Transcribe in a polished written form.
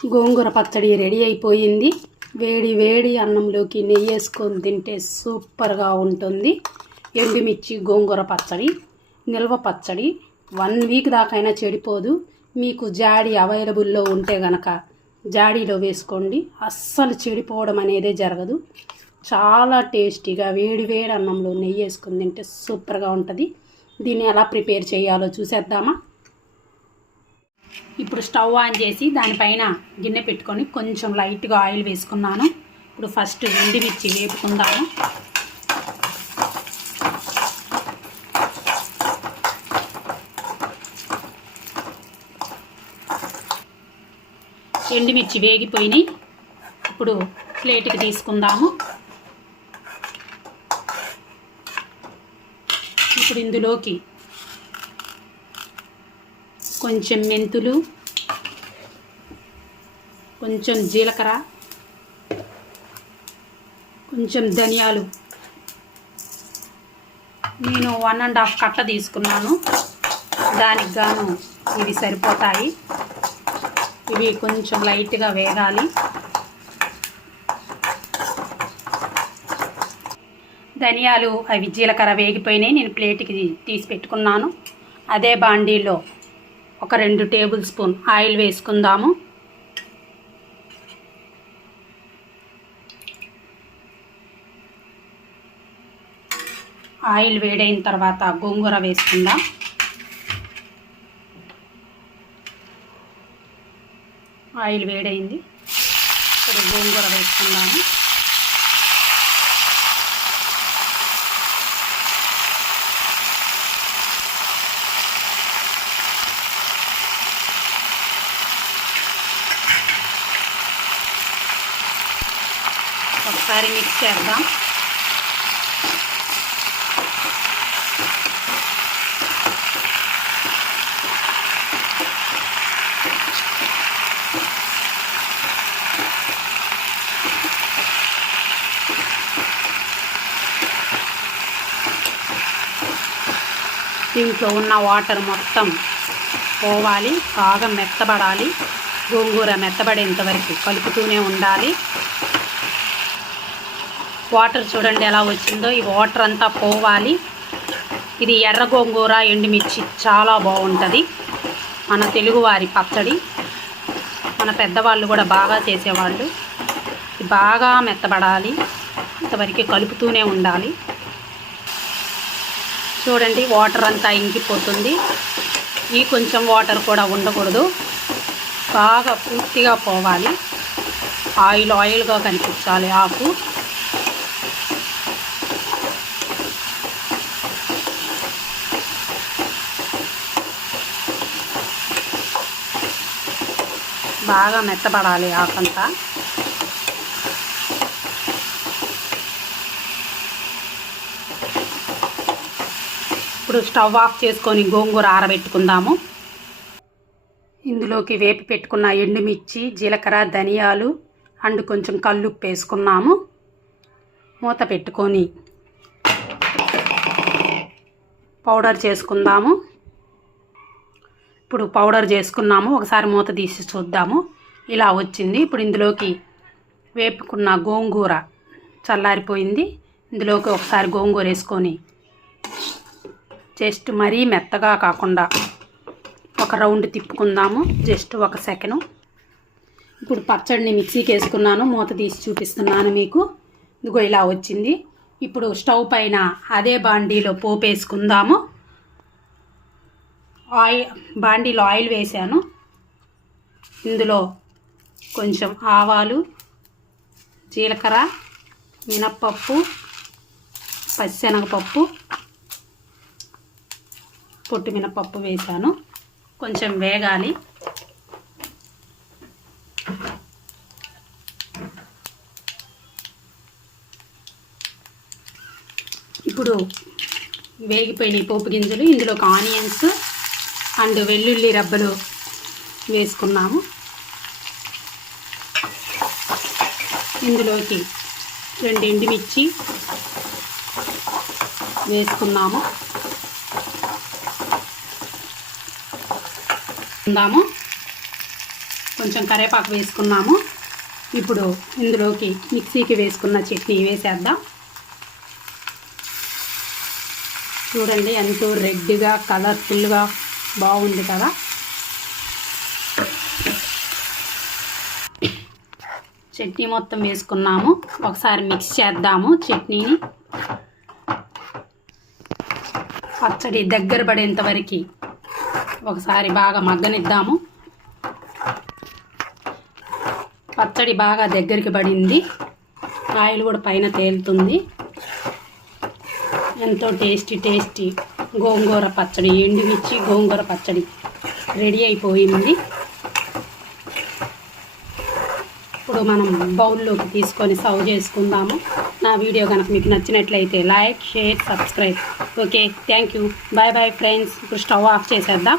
గోంగూర పచ్చడి రెడీ అయిపోయింది. వేడి వేడి అన్నంలోకి నెయ్యి వేసుకొని తింటే సూపర్గా ఉంటుంది. ఎండుమిర్చి గోంగూర పచ్చడి నిల్వ పచ్చడి 1 వీక్ దాకైనా చెడిపోదు. మీకు జాడీ అవైలబుల్లో ఉంటే గనక జాడీలో వేసుకోండి. అస్సలు చెడిపోవడం అనేదే జరగదు. చాలా టేస్టీగా వేడి వేడి అన్నంలో నెయ్యి వేసుకొని తింటే సూపర్గా ఉంటుంది. దీన్ని ఎలా ప్రిపేర్ చేయాలో చూసేద్దామా. ఇప్పుడు స్టవ్ ఆన్ చేసి దానిపైన గిన్నె పెట్టుకొని కొంచెం లైట్గా ఆయిల్ వేసుకున్నాను. ఇప్పుడు ఫస్ట్ ఎండుమిర్చి వేపుకుందాము. ఎండుమిర్చి వేగిపోయినాయి. ఇప్పుడు ప్లేట్కి తీసుకుందాము. ఇప్పుడు ఇందులోకి కొంచెం మెంతులు, కొంచెం జీలకర్ర, కొంచెం ధనియాలు, నేను 1.5 కట్ట తీసుకున్నాను. దానికి గాను ఇవి సరిపోతాయి. ఇవి కొంచెం లైట్గా వేగాలి. ధనియాలు అవి జీలకర్ర వేగిపోయినాయి. నేను ప్లేట్కి తీసి పెట్టుకున్నాను. అదే బాండీలో ఒక 2 టేబుల్ స్పూన్ ఆయిల్ వేసుకుందాము. ఆయిల్ వేడైన తర్వాత గోంగూర వేసుకుందాం. ఆయిల్ వేడైంది. ఇప్పుడు గోంగూర వేసుకుందాము. ఒకసారి మిక్స్ చేద్దాం. దీంట్లో ఉన్న వాటర్ మొత్తం పోవాలి, బాగా మెత్తబడాలి. గోంగూర మెత్తబడేంత వరకు కలుపుతూనే ఉండాలి. వాటర్ చూడండి ఎలా వచ్చిందో. ఈ వాటర్ అంతా పోవాలి. ఇది ఎర్ర గోంగూర ఎండుమిర్చి చాలా బాగుంటుంది. మన తెలుగువారి పచ్చడి, మన పెద్దవాళ్ళు కూడా బాగా చేసేవాళ్ళు. బాగా మెత్తబడాలి, అంతవరకు కలుపుతూనే ఉండాలి. చూడండి వాటర్ అంతా ఇంకిపోతుంది. ఈ కొంచెం వాటర్ కూడా ఉండకూడదు, బాగా పూర్తిగా పోవాలి. ఆయిల్గా కనిపించాలి ఆకు. బాగా మెత్తబడాలి ఆకంతా. ఇప్పుడు స్టవ్ ఆఫ్ చేసుకొని గోంగూర ఆరబెట్టుకుందాము. ఇందులోకి వేపి పెట్టుకున్న ఎండుమిర్చి, జీలకర్ర, ధనియాలు అండ్ కొంచెం కల్లుప్పు వేసుకున్నాము. మూత పెట్టుకొని పౌడర్ చేసుకుందాము. ఇప్పుడు పౌడర్ చేసుకున్నాము. ఒకసారి మూత తీసి చూద్దాము. ఇలా వచ్చింది. ఇప్పుడు ఇందులోకి వేపుకున్న గోంగూర చల్లారిపోయింది. ఇందులోకి ఒకసారి గోంగూర వేసుకొని జస్ట్ మరీ మెత్తగా కాకుండా ఒక రౌండ్ తిప్పుకుందాము. Just 1 second. ఇప్పుడు పచ్చడిని మిక్సీకి వేసుకున్నాను. మూత తీసి చూపిస్తున్నాను మీకు. ఇదిగో ఇలా వచ్చింది. ఇప్పుడు స్టవ్ పైన అదే బాండీలో పోపు వేసుకుందాము. బాండీలో ఆయిల్ వేసాను. ఇందులో కొంచెం ఆవాలు, జీలకర్ర, మినప్పప్పు, పచ్చిశనగపప్పు, పొట్టు మినపప్పు వేసాను. కొంచెం వేగాలి. ఇప్పుడు వేగిపోయిన పోపు గింజలు ఇందులోకి ఆనియన్స్ అండ్ వెల్లుల్లి రబ్బలు వేసుకున్నాము. ఇందులోకి 2 ఎండుమిర్చి వేసుకున్నాము. కొంచెం కరివేపాకు వేసుకున్నాము. ఇప్పుడు ఇందులోకి మిక్సీకి వేసుకున్న చట్నీ వేసేద్దాం. చూడండి ఎంతో రెడ్గా కలర్ఫుల్గా బాగుంది కదా. చట్నీ మొత్తం వేసుకున్నాము. ఒకసారి మిక్స్ చేద్దాము చట్నీని. పచ్చడి దగ్గర పడేంత వరకు ఒకసారి బాగా మగ్గనిద్దాము. పచ్చడి బాగా దగ్గరికి పడింది. ఆయిల్ కూడా పైన తేలుతుంది. ఎంతో టేస్టీ గోంగూర పచ్చడి, ఎండుమిర్చి గోంగూర పచ్చడి రెడీ అయిపోయింది. ఇప్పుడు మనం బౌల్లోకి తీసుకొని సర్వ్ చేసుకుందాము. నా వీడియో కనుక మీకు నచ్చినట్లయితే like, share, subscribe. Okay, thank you. Bye bye friends. ఇప్పుడు స్టవ్ ఆఫ్ చేసేద్దాం.